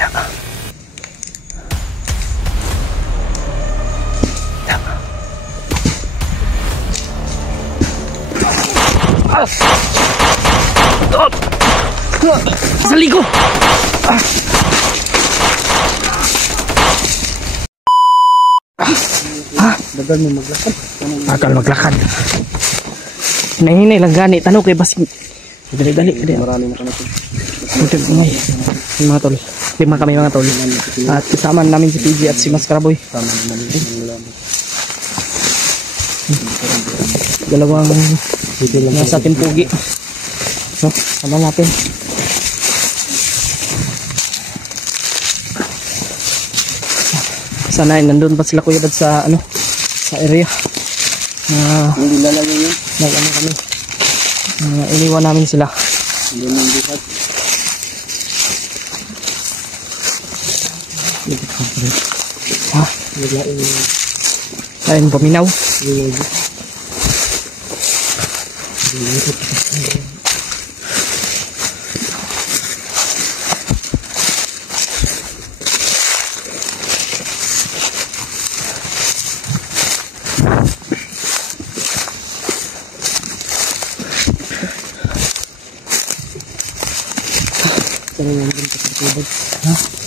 Saligo! Dagal mo maglakad. Akal maglakad. Hinay-hinay lang gani. Tanong kay basing. Dali-dali. Marami na kami. Buti ngay. Mga tol. 5 kami mga tol. At kasama namin si PG at si Mas Karaboy. Tama naman yung lamang. Dalawang nasa timpugi. So, sama natin. Sana nandun pa sila Kuya Bad sa ano, sa area. Hindi lalagay yun. Nag-ano kami. Iniwan namin sila. Hindi mo lipat. Ha? Ayun, paminaw.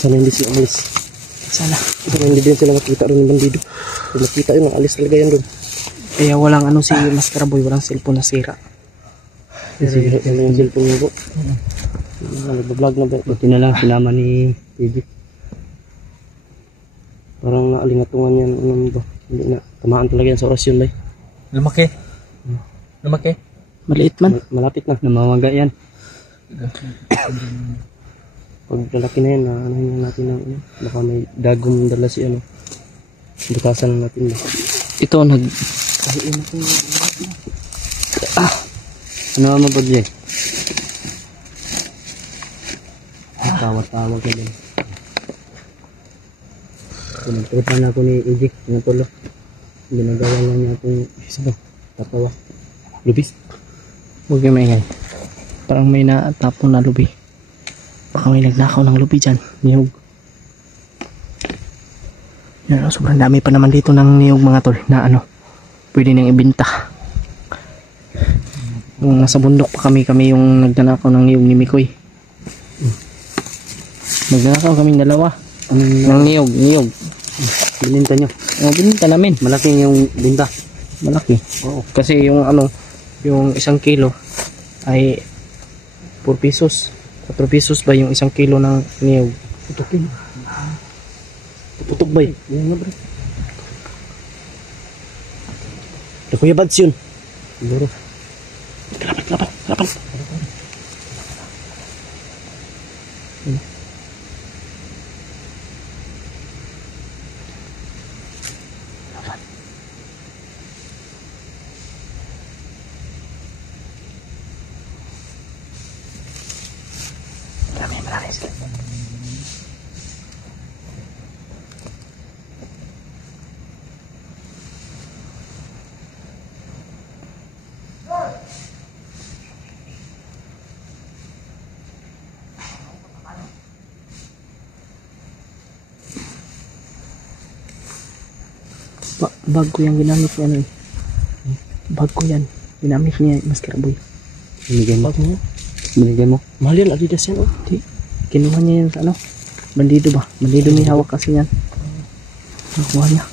Sana hindi siya umalis. Sana hindi din sila makita rin ng bandido. Kung makita yun, alis talaga yan doon. kaya walang ano si Mas Karaboy, walang cellphone na sira. Sira yan yung cellphone mo po. Nagbablog na ba? Buti na lang sinama ni PG. Parang naalingatungan yan. Ano ba? Hindi na. Tamaan talaga yan sa orasyon ba? Lumaki. Lumaki. Maliit man. Malapit na. Namamaga yan. Pag lalaki na yan, ano natin na, baka may dagong dala si ano. Butasan na natin ba? Ito nag... Ano ang mabagli? Tawag-tawag na din. Pinagtripan ako ni EJ, yung tulo. Ginagawa lang niya akong tatawa. Lubis? Huwag kayo maingay. Parang may natapon na lubi. Baka may nagnakaw ng lubi dyan. Niyog. Yan, sobrang dami pa naman dito ng niyog mga tol na ano. Pwede nang ibinta. Nung nasa bundok pa kami yung nagnanakaw ng niyog ni Mikoy. Nagnanakaw kaming dalawa. Ng niyog. Bininta nyo? Bininta namin. Malaki yung binta? Malaki. Oo. Kasi yung ano, yung 1 kilo ay 4 pesos. 4 pesos ba yung 1 kilo ng niyog? Putukin. Putok ba eh? Yan nga bro. Kuya Bads yun. Siguro. Kalapan. Marami sila. Bag ko yung ginamit ko ano eh. Bag ko yan. Ginamit niya Mas Karaboy. Binigay mo? Bag mo? Binigay mo? Mahal yan, Adidas yan oh. Di. Kinuha niya yan sa ano. Bandido ba? Bandido may hawak kasi yan. Nakuha niya.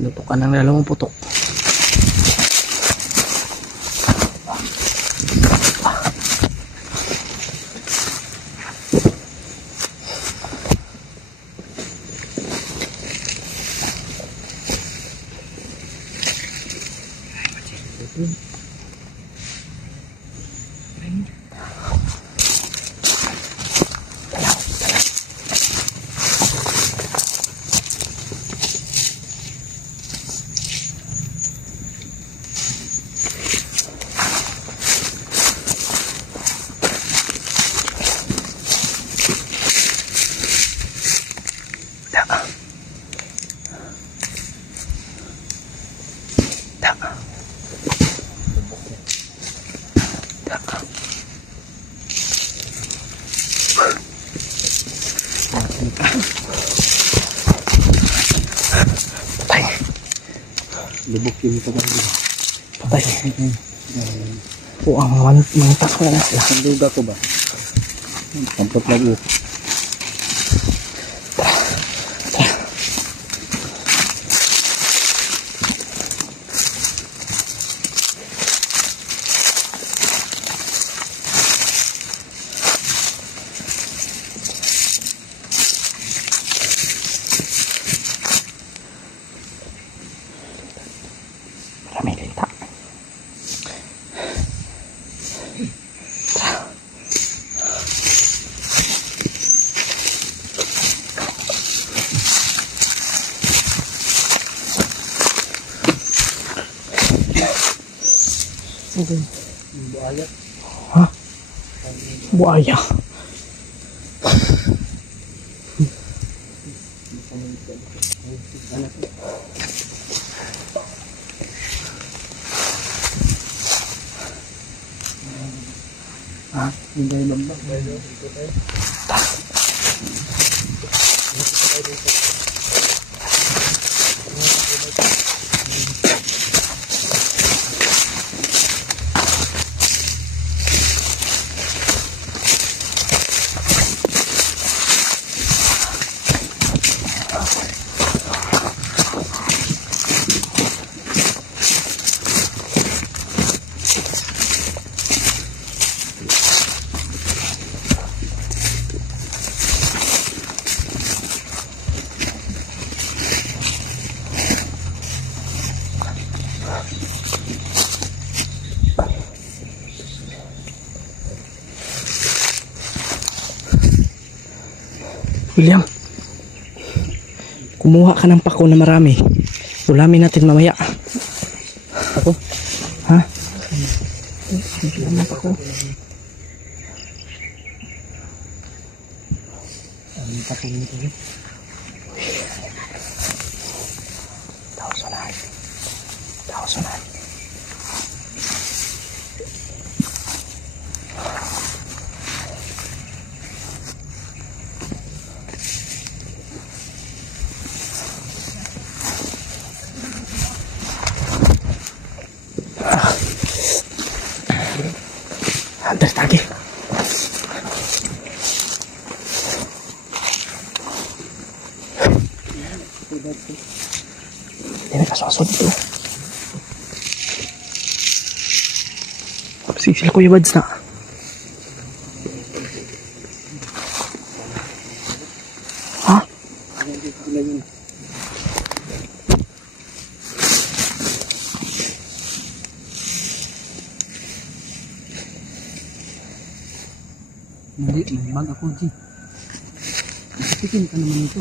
Pinutukan ng dalawang putok. Lubok yung tagal. Patay. O, ang mantas ko na sila. Ang luga ko ba? Tampot lagi. Maraming linta. Buaya. Ha? Buaya. Hindi lambak. William, kumuha ka ng pako na marami. Ulamin natin mamaya. Ako? Ha? Ang pako. Ang pako nito. Tausanan. Tausanan. Antes lagi. Ini kasosod ito. Sisil Kuya Bads na. Ha? Mali, may bag ako, G. Isikin ka naman ito.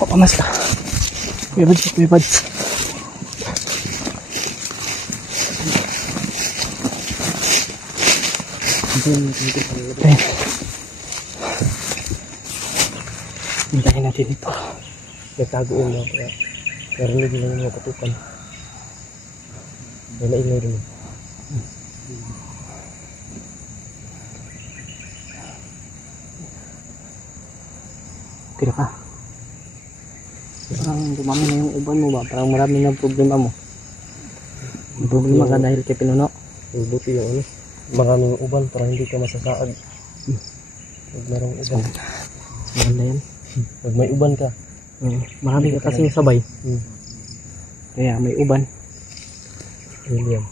O, pamas ka. Kuya Bads, Kuya Bads. Ayan. Hintayin natin ito. Nagtago yung mga kaya. Narinig lang yung mga katukan. May naingay rin. Kira ka. Parang dumami na yung uban mo ba? Parang marami na problema mo. May problema ka dahil kay pinuno. Buti yung ano. Maraming uban para hindi ka masasaag. Huwag merong uban. Maganda yan. Pag may uban ka. Marami ka kasing sabay. Kaya may uban. William.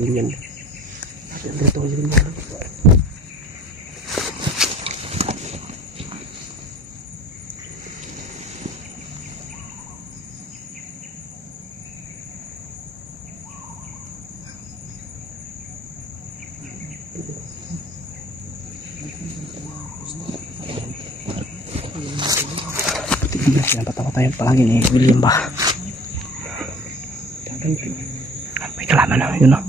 William. Dito William. Dapat ako tayong palagi ni William ba? May kalaman na yun o.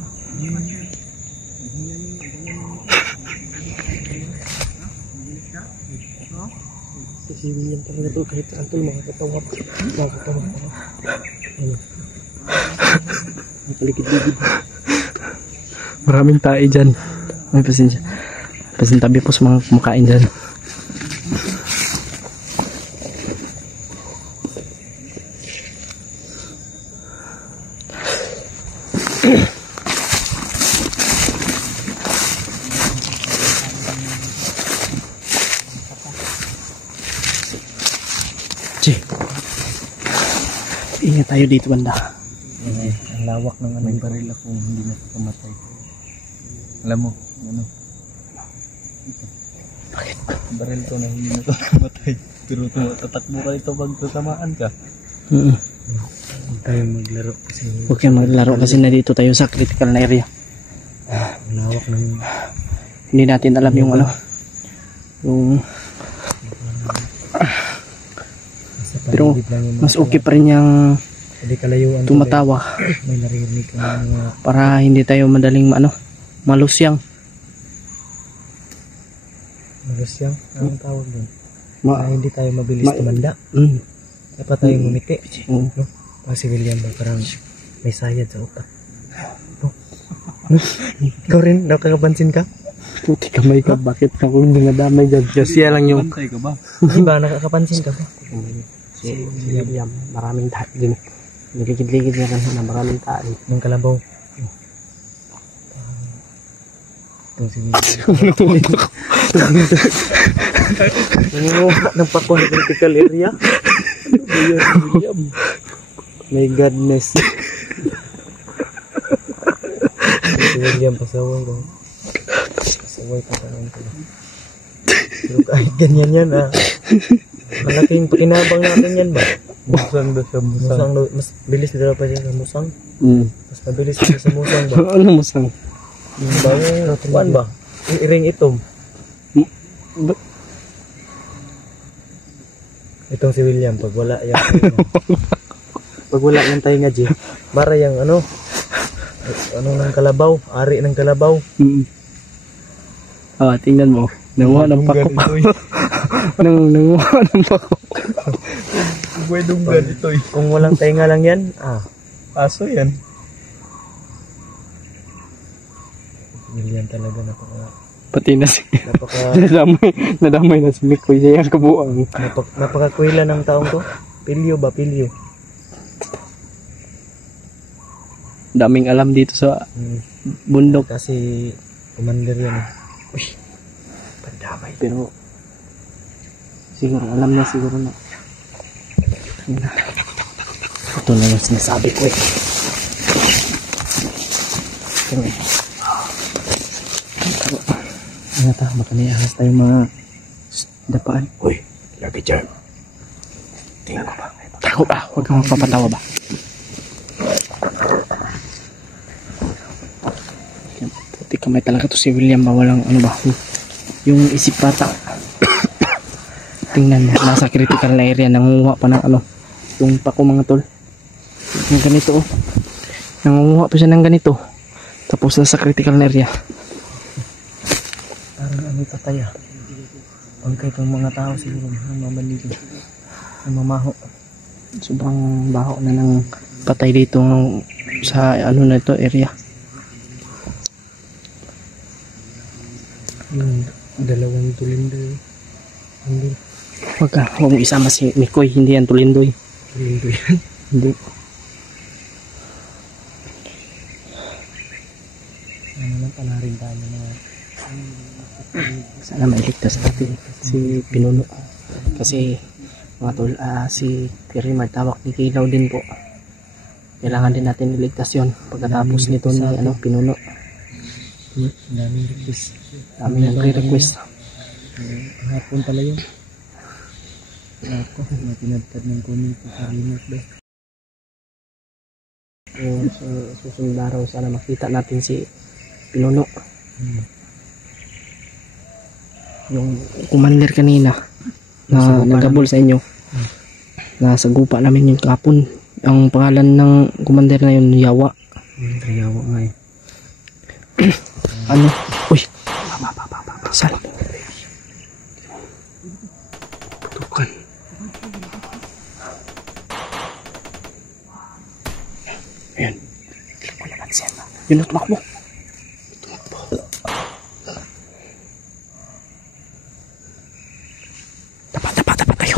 Si William talaga to. Kahit saan to makakatawa. Makakatawa. Ano? Makalikid-likid. Maraming tae dyan. May pasensya. Pasintabi po sa mga kumakain dyan. Che. Ingat tayo dito banda. Ang lawak ng ano. May baril ako hindi na kamatay. Alam mo, ano? Bakit? Baril ko na hindi na kamatay. Pero tatakbo ka ito pag tatamaan ka. Huwag tayong maglaro kasi Huwag kayong maglaro kasi na dito tayo sa critical na area. malawak ng Hindi natin alam yung ano. Yung pero mas okay pa rin yung hindi kalayuan tumatawa may narinig ka mga para hindi tayo madaling malusyang. malusyang. Anong tawag doon? Ma Hindi tayo mabilis tumanda. Dapat tayong ngumiti. No? Si William ba parang may sayad sa utak. No? Ikaw rin, nakakapansin ka? Puti kamay ka, bakit ka kung dinadamay dyan? Kasi lang yung Bantay ka ba? Di ba, nakakapansin ka ba? si William, maraming tayo din. Niligid-ligid na rin na maraming tayo. Ng kalabaw. Itong si ng pako ng critical area. William. My godness. Si William, pasaway ko. Pasaway ka naman ko. Pero kahit ganyan yan malaking pakinabang natin yan ba? Musang daw siya, musang. Mas bilis nila pa siya sa musang. Mas mabilis siya sa musang ba? Ano musang? Kuan ba? Iring itom. Itong si William, pag wala yung pag wala ng tayo nga, G, para yung ano ng kalabaw, ari ng kalabaw. Tingnan mo. Nanguha ng pakok. Nanguha ng pakok. Pwedong ganito eh. Kung walang tainga lang yan, Aso yan. William talaga Pati na si napaka nadamay na si Mikoy siya yung kabuang. napakakuila ng taong to. Pilyo ba? Pilyo. Daming alam dito sa bundok. Kasi commander yan Uy, Pandamay. Pero siguro alam na siguro na. Ito na yung sinasabi ko eh. Ano ta, makaniyahas tayo mga dapaan. Uy, lagi dyan. Tingnan ko ba? Takot ba? Huwag kang magpapatawa ba? kamay talaga to si William ba, walang ano ba, yung isip bata. Tingnan mo, nasa critical na area, nangunguha pa ng ano, yung pako mga tol. Yung ganito oh, nangunguha pa siya ng ganito, tapos nasa critical na area. Parang ano tatay ah. Bangkay pang mga tao siguro ang mabandido. Ang mamaho. Sobrang baho na ng patay dito sa ano na ito area. Yung dalawang tulindoy. Hindi. Huwag mo isama si Mikoy, hindi yan tulindoy. Tulindoy yan. Hindi. Ano lang pala rin tayo na Sana mailigtas natin si Pinuno. Kasi mga tol, si Terry Martawak ni Kilaw din po. Kailangan din natin iligtas yun pagkatapos nito ni ano, Pinuno. daming request. Kami nagre-request. Hapon pala yun. Ako, matinadtad ng community sa remote ba? Yung susunod na araw, sana makita natin si Pinuno. Yung commander kanina na nagabol sa inyo, nasa gupa namin yung kapon. Ang pangalan ng commander na yun, Yawa. Yawa nga eh. Ano? Uy! Saan? Putukan. Ayan. Ko naman siya. Yun, tumakbo. Tumakbo. Tapat tayo.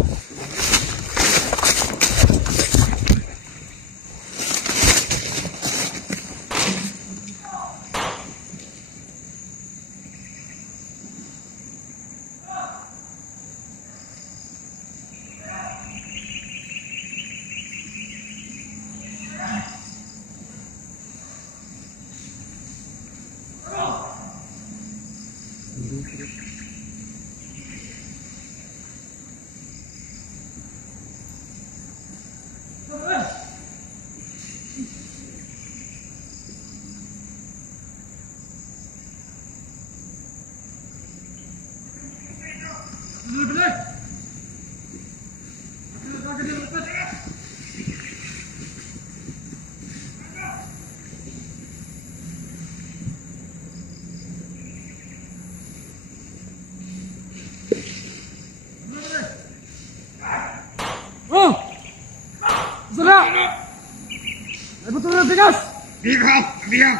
Biar.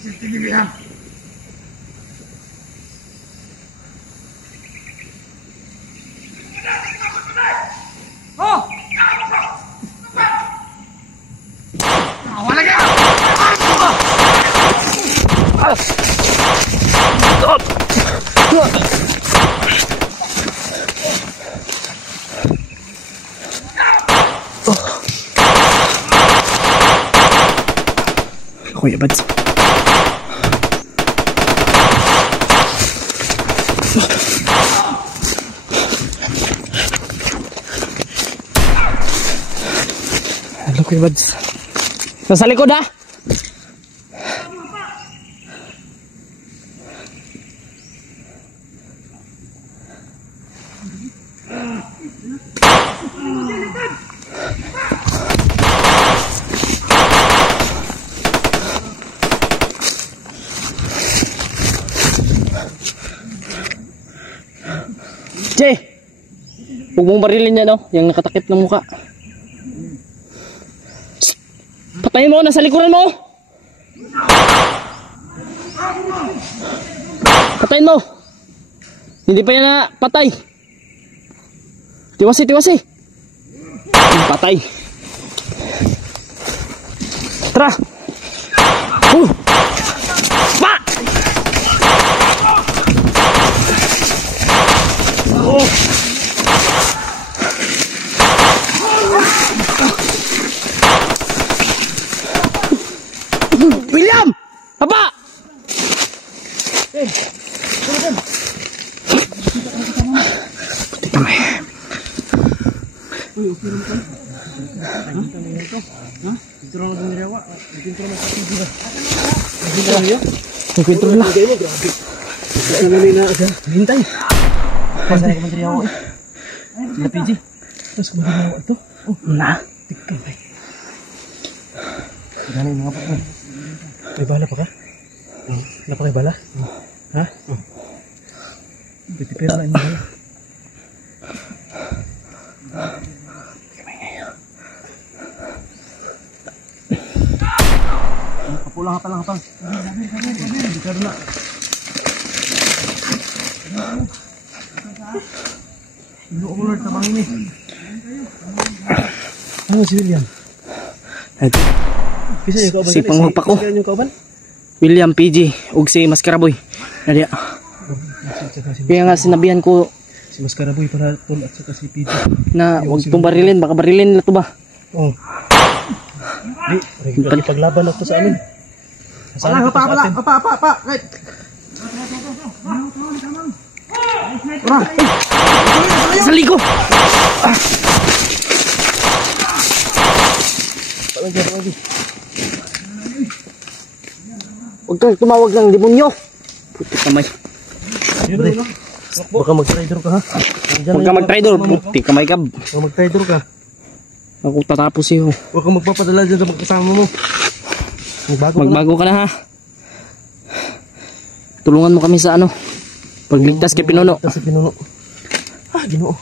Sini biar. Kuya Bads. Halo Kuya Bads. Nasa likod ha? Jay! Huwag mong barilin yan, no? Yung nakatakip ng muka. Psst! Patayin mo! Nasa likuran mo! Patayin mo! Hindi pa yan na patay. Tiwasi, tiwasi! Patay. Tara! Pa! Oh! William! Apa? Pati kamay. Encuentro lang din rewa. Encuentro na sa TV ba. Nagkwentro na. Ano na siya? Hintay. Pasa na man rewa. Sila PG. Tapos kung rewa ito. Na. Tikay bay. Gani mga pa. May bala pa ka? Wala pa kay bala? Ha? Bitipira na yung bala. Kapulang hapal lang hapal. Bikar na. Ilo ko Lord tamang ini. Ano si William? Ito. Bisa yung kauban. Si Panghugpa ko. Yung kauban? William PG ug si Maskaraboy. Nadya. Kaya nga sinabihan ko Si Maskaraboy para tol at saka si PG. na wag tong barilin, baka barilin nila to ba? Oh. Di, paglaban ako sa amin. Apa, right. Sa ligo! Huwag kang tumawag ng demonyo. Puti kamay. Baka mag-trader ka ha? Huwag kang mag-trader. Puti kamay ka. Baka mag-trader ka. Ako tatapos iyo. Huwag kang magpapadala dyan sa magkasama mo. Magbago ka na ha. Tulungan mo kami sa ano. Pagligtas kay Pinuno. Ligtas kay Pinuno. Ah, Ginoo.